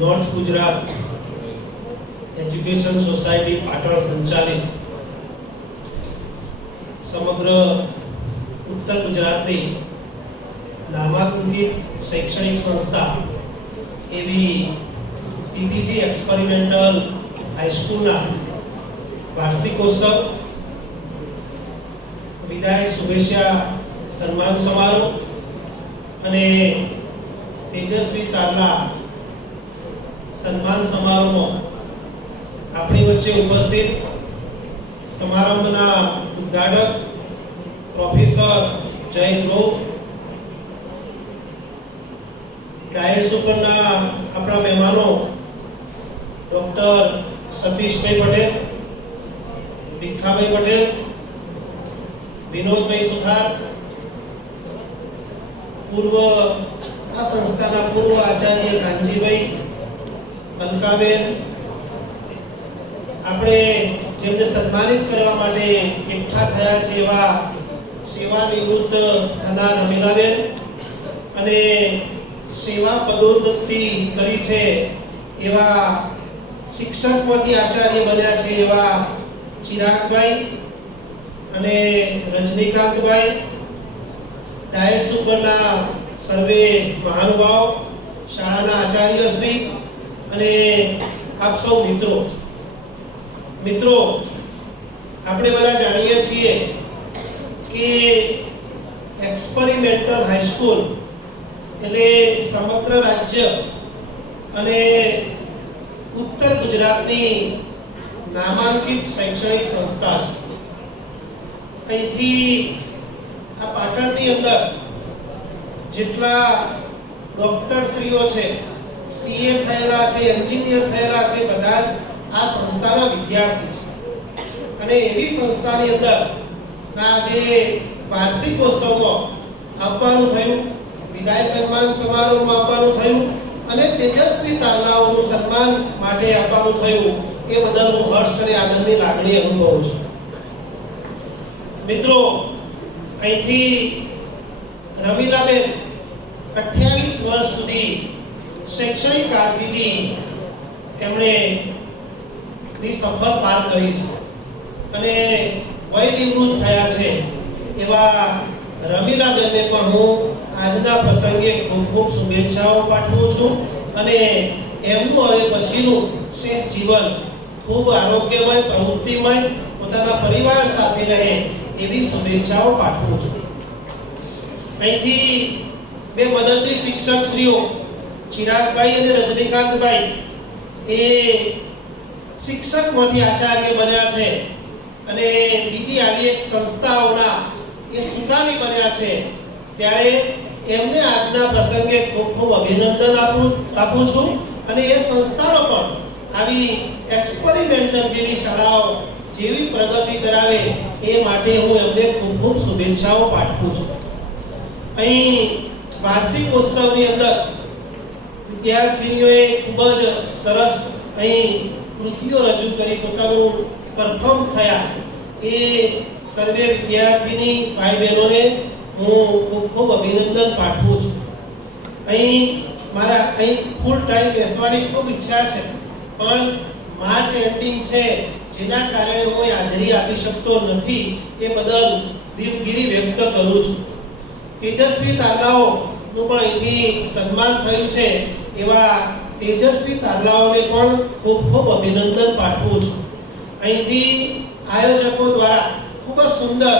North Gujarat education society Patan સંચાલિત સમગ્ર ઉત્તર ગુજરાતની નામાંકિત શૈક્ષણિક સંસ્થા એવી પીપીજી એક્સપેરિમેન્ટલ હાઈસ્કૂલના વાર્ષિકોત્સવ વિદાય શુભેચ્છા સન્માન સમારોહ અને તેજસ્વી તારલા સન્માન સમારોહમાં આપણી વચ્ચે ઉપસ્થિત સમારંભના ઉદ્ઘાટક પ્રોફેસર જય ગ્રોવ, ડાયસ ઉપરના આપણા મહેમાનો ડોક્ટર સતીશભાઈ પટેલ, ભીખાભાઈ પટેલ, વિનોદભાઈ સુથાર, આ સંસ્થાના પૂર્વ આચાર્ય કાનજીભાઈ, અલકાબેન, આપણે જેમને સન્માનિત કરવા માટે એકઠા થયા છે એવા સેવા નિવૃત્ત થનાર રમીલાબેન અને સેવા પદોન્નતિ કરી છે એવા શિક્ષકમાંથી આચાર્ય બન્યા છે એવા ચિરાગભાઈ અને રજનીકાંતભાઈ, ડાયસ ઉપરના સર્વે મહાનુભાવ, શાળાના આચાર્યશ્રી અને આપ સૌ મિત્રો, આપણે બધા જાણીએ છીએ કે એક્સપેરિમેન્ટલ હાઈસ્કૂલ એટલે સમગ્ર રાજ્ય અને ઉત્તર ગુજરાતની નામાંકિત શૈક્ષણિક સંસ્થા છે. અહીંથી આ પાટણની અંદર જેટલા ડોક્ટરશ્રીઓ છે, સીએ થયેલા છે, એન્જિનિયર થયેલા છે, બધા જ આ સંસ્થાના વિદ્યાર્થી છે. અને એવી સંસ્થાની અંદર ના જે વાર્ષિકોત્સવમાં આપવાનું થયું, વિદાય સન્માન સમારોહમાં આપવાનું થયું અને તેજસ્વી તારલાઓનું સન્માન માટે આપવાનું થયું, એ બદલ હું હર્ષ અને આનંદની લાગણી અનુભવું છું. મિત્રો, અહીંથી રમીલાબેન 28 વર્ષ સુધી શૈક્ષણિક કારકિર્દી એમણે સફળ પાર કરી છે અને વય નિવૃત્ત થયા છે એવા રમીલાબેનને પણ હું આજના પ્રસંગે ખૂબ ખૂબ શુભેચ્છાઓ પાઠવું છું અને એમનું હવે પછીનું શેષ જીવન ખૂબ આરોગ્યમય, પ્રવૃત્તિમય, પોતાના પરિવાર સાથે રહે એવી શુભેચ્છાઓ પાઠવું છું. અહીંથી બે મદદની શિક્ષકશ્રીઓ ચિરાગભાઈ અને રજનીકાંતભાઈ એ શિક્ષકમાંથી આચાર્ય બન્યા છે અને બીજી આવી એક સંસ્થાઓના એ સુકાની બન્યા છે. ત્યારે એમને આજના પ્રસંગે ખૂબ ખૂબ અભિનંદન આપું છું અને એ સંસ્થાનો પણ આવી એક્સપેરિમેન્ટલ જેવી શાળાઓ જેવી પ્રગતિ કરાવે એ માટે હું એમને ખૂબ ખૂબ શુભેચ્છાઓ પાઠવું છું. અહીં વાર્ષિકોત્સવની અંદર વિદ્યાર્થીનીઓએ ખૂબ જ સરસ અહીં કૃતિઓ રજૂ કરી પોતાનું પરફોર્મ થયા. એ સર્વે વિદ્યાર્થીની ભાઈ બહેનોને હું ખૂબ ખૂબ અભિનંદન પાઠવું છું. અહીં ફૂલ ટાઈમ બેસવાની ખૂબ ઈચ્છા છે પણ માર્ચ એન્ડિંગ છે જેના કારણે હું હાજરી આપી શકતો નથી. એ બદલ દિલગીરી વ્યક્ત કરું છું. તેજસ્વી તારલાઓનું પણ અહીંથી સન્માન થયું છે એવા તેજસ્વી તારલાઓને પણ ખૂબ ખૂબ અભિનંદન પાઠવું છું. અહીંથી આયોજકો દ્વારા ખૂબ જ સુંદર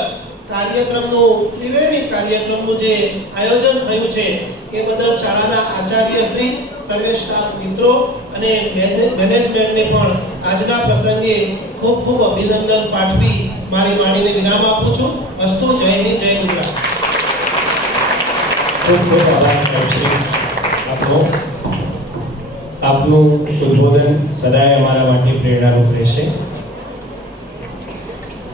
કાર્યક્રમનું, ત્રિવેણી કાર્યક્રમનું જે આયોજન થયું છે એ બદલ શાળાના આચાર્યશ્રી, સર્વે સ્ટાફ મિત્રો અને મેનેજમેન્ટને પણ આજના પ્રસંગે ખૂબ ખૂબ અભિનંદન પાઠવી મારી વાણીને વિરામ આપું છું. અસ્તુ. જય હિન્દ, જય ગુજરાત. ખૂબ ખૂબ આભાર આપનું ઉદ્બોધન સદાય અમારા માટે પ્રેરણારૂપ રહેશે.